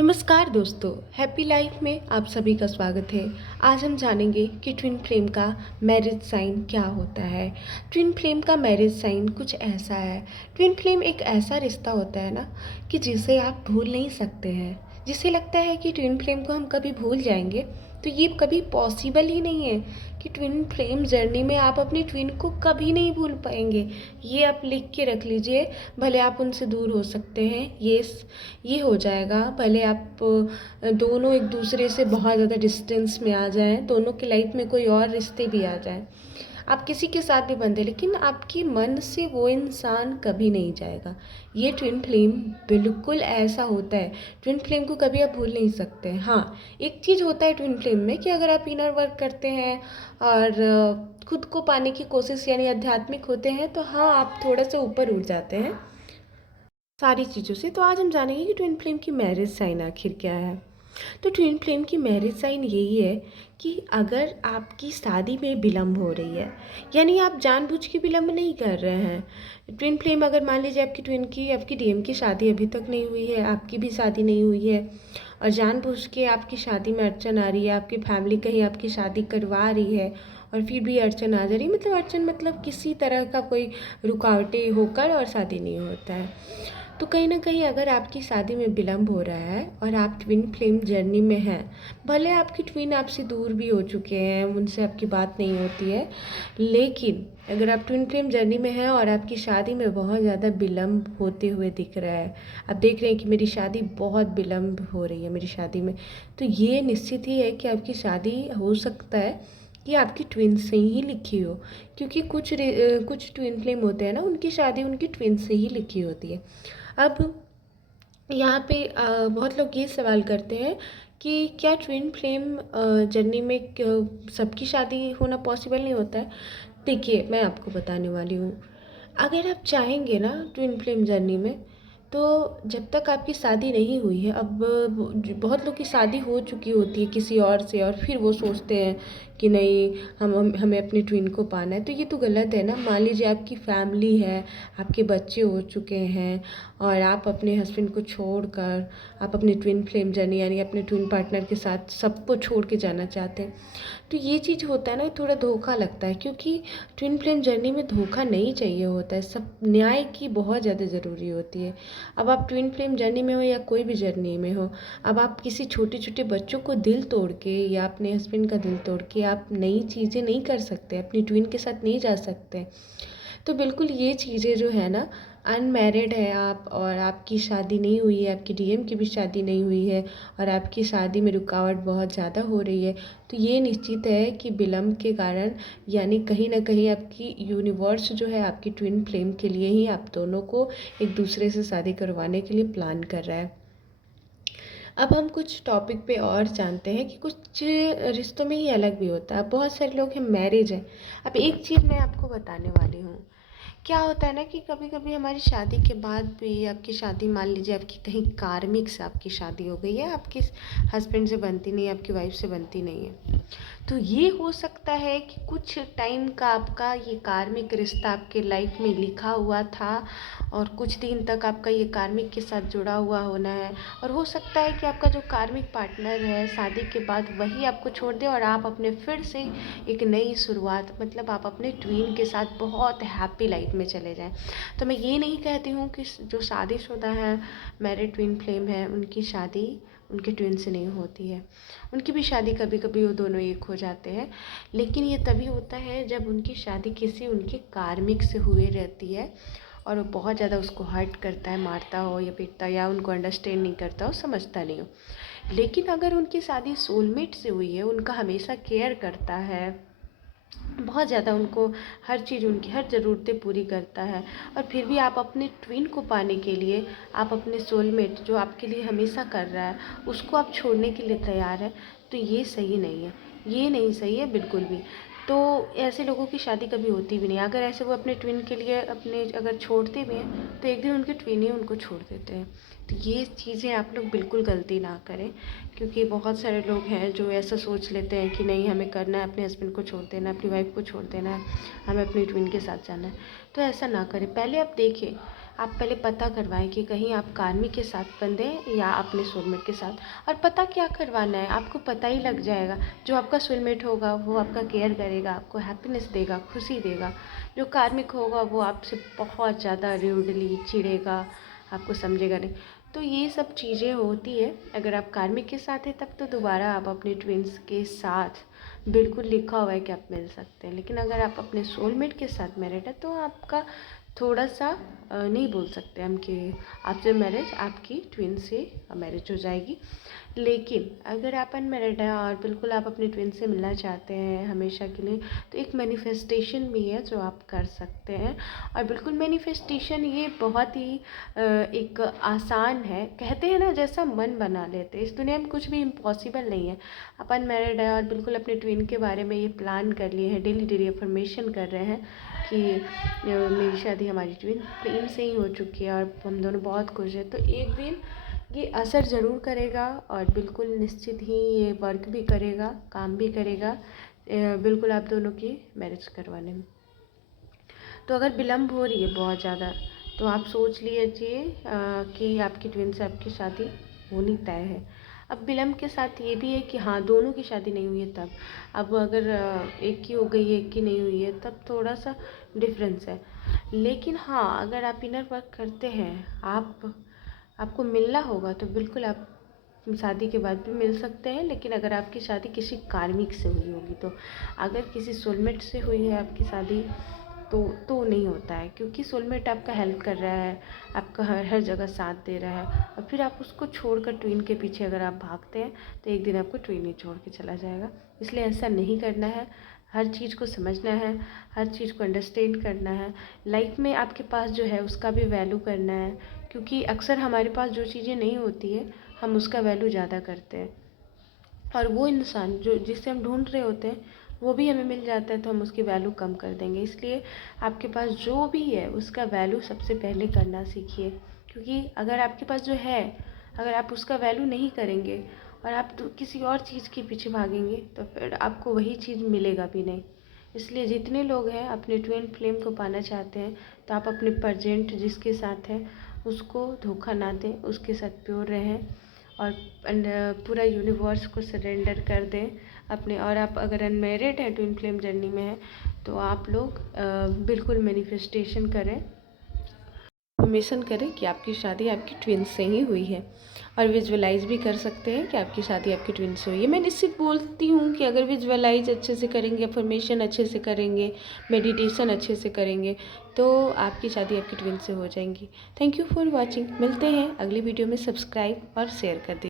नमस्कार दोस्तों, happy life में आप सभी का स्वागत है। आज हम जानेंगे कि ट्विन फ्लेम का मैरिज साइन क्या होता है। ट्विन फ्लेम का मैरिज साइन कुछ ऐसा है। ट्विन फ्लेम एक ऐसा रिश्ता होता है ना कि जिसे आप भूल नहीं सकते हैं। जिसे लगता है कि ट्विन फ्लेम को हम कभी भूल जाएंगे, तो ये कभी पॉसिबल ही नहीं है कि ट्विन फ्लेम जर्नी में आप अपनी ट्विन को कभी नहीं भूल पाएंगे। ये आप लिख के रख लीजिए। भले आप उनसे दूर हो सकते हैं, ये हो जाएगा। भले आप दोनों एक दूसरे से बहुत ज़्यादा डिस्टेंस में आ जाएं, दोनों की लाइफ में कोई और रिश्ते भी आ जाएं, आप किसी के साथ भी बंधे, लेकिन आपके मन से वो इंसान कभी नहीं जाएगा। ये ट्विन फ्लेम बिल्कुल ऐसा होता है। ट्विन फ्लेम को कभी आप भूल नहीं सकते। हाँ, एक चीज़ होता है ट्विन फ्लेम में कि अगर आप इनर वर्क करते हैं और खुद को पाने की कोशिश यानी आध्यात्मिक होते हैं, तो हाँ, आप थोड़ा सा ऊपर उठ जाते हैं सारी चीज़ों से। तो आज हम जानेंगे कि ट्विन फ्लेम की मैरिज साइन आखिर क्या है। तो ट्विन फ्लेम की मैरिज साइन यही है कि अगर आपकी शादी में विलम्ब हो रही है, यानी आप जानबूझ के विलम्ब नहीं कर रहे हैं। ट्विन फ्लेम अगर मान लीजिए आपकी डीएम की शादी अभी तक नहीं हुई है, आपकी भी शादी नहीं हुई है, और जानबूझ के आपकी शादी में अड़चन आ रही है, आपकी फैमिली कहीं आपकी शादी करवा रही है और फिर भी अड़चन आ जा रही है, मतलब अड़चन मतलब किसी तरह का कोई रुकावटें होकर और शादी नहीं होता है, तो कहीं ना कहीं अगर आपकी शादी में विलम्ब हो रहा है और आप ट्विन फ्लेम जर्नी में हैं, भले आपकी ट्विन आपसे दूर भी हो चुके हैं, उनसे आपकी बात नहीं होती है, लेकिन अगर आप ट्विन फ्लेम जर्नी में हैं और आपकी शादी में बहुत ज़्यादा विलम्ब होते हुए दिख रहा है, आप देख रहे हैं कि मेरी शादी बहुत विलम्ब हो रही है मेरी शादी में, तो ये निश्चित ही है कि आपकी शादी हो सकता है कि आपकी ट्विन से ही लिखी हो, क्योंकि कुछ ट्विन फ्लेम होते हैं ना, उनकी शादी उनकी ट्विन से ही लिखी होती है। अब यहाँ पे बहुत लोग ये सवाल करते हैं कि क्या ट्विन फ्लेम जर्नी में सबकी शादी होना पॉसिबल नहीं होता है। देखिए, मैं आपको बताने वाली हूँ। अगर आप चाहेंगे ना ट्विन फ्लेम जर्नी में, तो जब तक आपकी शादी नहीं हुई है, अब बहुत लोग की शादी हो चुकी होती है किसी और से, और फिर वो सोचते हैं कि नहीं, हमें अपनी ट्विन को पाना है, तो ये तो गलत है ना। मान लीजिए आपकी फैमिली है, आपके बच्चे हो चुके हैं, और आप अपने हस्बैंड को छोड़कर आप अपनी ट्विन फ्लेम जर्नी यानी अपने ट्विन पार्टनर के साथ सबको छोड़ के जाना चाहते हैं, तो ये चीज़ होता है ना, थोड़ा धोखा लगता है, क्योंकि ट्विन फ्लेम जर्नी में धोखा नहीं चाहिए होता है। सब न्याय की बहुत ज़्यादा ज़रूरी होती है। अब आप ट्विन फ्लेम जर्नी में हो या कोई भी जर्नी में हो, अब आप किसी छोटे छोटे बच्चों को दिल तोड़ के या अपने हस्बैंड का दिल तोड़ के आप नई चीज़ें नहीं कर सकते, अपनी ट्विन के साथ नहीं जा सकते। तो बिल्कुल ये चीज़ें जो है ना, अनमैरिड है आप और आपकी शादी नहीं हुई है, आपकी डीएम की भी शादी नहीं हुई है, और आपकी शादी में रुकावट बहुत ज़्यादा हो रही है, तो ये निश्चित है कि विलम्ब के कारण, यानी कहीं ना कहीं आपकी यूनिवर्स जो है आपकी ट्विन फ्लेम के लिए ही आप दोनों को एक दूसरे से शादी करवाने के लिए प्लान कर रहा है। अब हम कुछ टॉपिक पे और जानते हैं कि कुछ रिश्तों में ही अलग भी होता है। बहुत सारे लोग हैं मैरिज है। अब एक चीज़ मैं आपको बताने वाली हूँ। क्या होता है ना कि कभी कभी हमारी शादी के बाद भी, आपकी शादी मान लीजिए आपकी कहीं कार्मिक से आपकी शादी हो गई है, आपके हस्बैंड से बनती नहीं है, आपकी वाइफ से बनती नहीं है, तो ये हो सकता है कि कुछ टाइम का आपका ये कार्मिक रिश्ता आपके लाइफ में लिखा हुआ था, और कुछ दिन तक आपका ये कार्मिक के साथ जुड़ा हुआ होना है, और हो सकता है कि आपका जो कार्मिक पार्टनर है शादी के बाद वही आपको छोड़ दे और आप अपने फिर से एक नई शुरुआत, मतलब आप अपने ट्वीन के साथ बहुत हैप्पी लाइफ में चले जाएं। तो मैं ये नहीं कहती हूँ कि जो शादीशुदा हैं, मैरिड ट्विन फ्लेम है, उनकी शादी उनके ट्विन से नहीं होती है। उनकी भी शादी कभी कभी वो दोनों एक हो जाते हैं, लेकिन ये तभी होता है जब उनकी शादी किसी उनके कार्मिक से हुए रहती है, और वो बहुत ज़्यादा उसको हर्ट करता है, मारता हो या पीटता हो, या उनको अंडरस्टैंड नहीं करता हो, समझता नहीं हो। लेकिन अगर उनकी शादी सोलमेट से हुई है, उनका हमेशा केयर करता है, बहुत ज़्यादा उनको हर चीज़, उनकी हर ज़रूरतें पूरी करता है, और फिर भी आप अपने ट्विन को पाने के लिए, आप अपने सोलमेट जो आपके लिए हमेशा कर रहा है, उसको आप छोड़ने के लिए तैयार है, तो ये सही नहीं है। ये नहीं सही है बिल्कुल भी। तो ऐसे लोगों की शादी कभी होती भी नहीं। अगर ऐसे वो अपने ट्विन के लिए अपने अगर छोड़ते भी हैं, तो एक दिन उनके ट्विन ही उनको छोड़ देते हैं। तो ये चीज़ें आप लोग बिल्कुल गलती ना करें, क्योंकि बहुत सारे लोग हैं जो ऐसा सोच लेते हैं कि नहीं, हमें करना है, अपने हस्बैंड को छोड़ देना है, अपनी वाइफ को छोड़ देना है, हमें अपनी ट्विन के साथ जाना है। तो ऐसा ना करें। पहले आप देखें, आप पहले पता करवाएं कि कहीं आप कार्मिक के साथ बंधे हैं या अपने सोलमेट के साथ। और पता क्या करवाना है, आपको पता ही लग जाएगा। जो आपका सोलमेट होगा वो आपका केयर करेगा, आपको हैप्पीनेस देगा, खुशी देगा। जो कार्मिक होगा वो आपसे बहुत ज़्यादा रूडली चिढ़ेगा, आपको समझेगा नहीं। तो ये सब चीज़ें होती है। अगर आप कार्मिक के साथ हैं तब तो दोबारा आप अपने ट्विन्स के साथ बिल्कुल लिखा हुआ है कि आप मिल सकते हैं। लेकिन अगर आप अपने सोलमेट के साथ मैरिड है तो आपका थोड़ा सा नहीं बोल सकते हम कि आपसे मैरिज, आपकी ट्विन से मैरिज हो जाएगी। लेकिन अगर आप अनमैरिड हैं और बिल्कुल आप अपने ट्विन से मिलना चाहते हैं हमेशा के लिए, तो एक मैनिफेस्टेशन भी है जो आप कर सकते हैं। और बिल्कुल मैनिफेस्टेशन ये बहुत ही एक आसान है। कहते हैं ना, जैसा मन बना लेते हैं। इस दुनिया में कुछ भी इम्पॉसिबल नहीं है। आप अनमैरिड है और बिल्कुल अपने ट्विन के बारे में ये प्लान कर लिए हैं, डेली डेली अफर्मेशन कर रहे हैं कि मेरी शादी हमारी ट्विन फ्लेम से ही हो चुकी है और हम दोनों बहुत खुश हैं। तो एक दिन ये असर ज़रूर करेगा और बिल्कुल निश्चित ही ये वर्क भी करेगा, काम भी करेगा बिल्कुल आप दोनों की मैरिज करवाने में। तो अगर विलम्ब हो रही है बहुत ज़्यादा तो आप सोच लीजिए कि आपकी ट्विन से आपकी शादी होनी तय है। अब विलम्ब के साथ ये भी है कि हाँ, दोनों की शादी नहीं हुई है तब। अब अगर एक की हो गई है, एक की नहीं हुई है, तब थोड़ा सा डिफरेंस है। लेकिन हाँ, अगर आप इनर वर्क करते हैं, आपको मिलना होगा तो बिल्कुल आप शादी के बाद भी मिल सकते हैं। लेकिन अगर आपकी शादी किसी कार्मिक से हुई होगी तो, अगर किसी सोलमेट से हुई है आपकी शादी तो नहीं होता है, क्योंकि सोलमेट आपका हेल्प कर रहा है, आपका हर हर जगह साथ दे रहा है। और फिर आप उसको छोड़कर ट्विन के पीछे अगर आप भागते हैं तो एक दिन आपको ट्विन ही छोड़ के चला जाएगा। इसलिए ऐसा नहीं करना है। हर चीज़ को समझना है, हर चीज़ को अंडरस्टैंड करना है। लाइफ में आपके पास जो है उसका भी वैल्यू करना है, क्योंकि अक्सर हमारे पास जो चीज़ें नहीं होती है हम उसका वैल्यू ज़्यादा करते हैं। और वो इंसान जो जिसे हम ढूंढ रहे होते हैं वो भी हमें मिल जाता है तो हम उसकी वैल्यू कम कर देंगे। इसलिए आपके पास जो भी है उसका वैल्यू सबसे पहले करना सीखिए। क्योंकि अगर आपके पास जो है, अगर आप उसका वैल्यू नहीं करेंगे और आप किसी और चीज़ के पीछे भागेंगे तो फिर आपको वही चीज़ मिलेगा भी नहीं। इसलिए जितने लोग हैं अपने ट्विन फ्लेम को पाना चाहते हैं तो आप अपने प्रेजेंट जिसके साथ हैं उसको धोखा ना दें, उसके साथ प्योर रहें और पूरा यूनिवर्स को सरेंडर कर दें अपने। और आप अगर अनमेरिड हैं, ट्विन फ्लेम जर्नी में हैं, तो आप लोग बिल्कुल मैनिफेस्टेशन करें, अफर्मेशन करें कि आपकी शादी आपकी ट्विन से ही हुई है। और विजुअलाइज भी कर सकते हैं कि आपकी शादी आपकी ट्विन से हुई है। मैं निश्चित बोलती हूँ कि अगर विजुअलाइज अच्छे से करेंगे, अफर्मेशन अच्छे से करेंगे, मेडिटेशन अच्छे से करेंगे तो आपकी शादी आपकी ट्विन से हो जाएंगी। Thank you for watching. मिलते हैं अगली वीडियो में। सब्सक्राइब और शेयर कर दीजिए।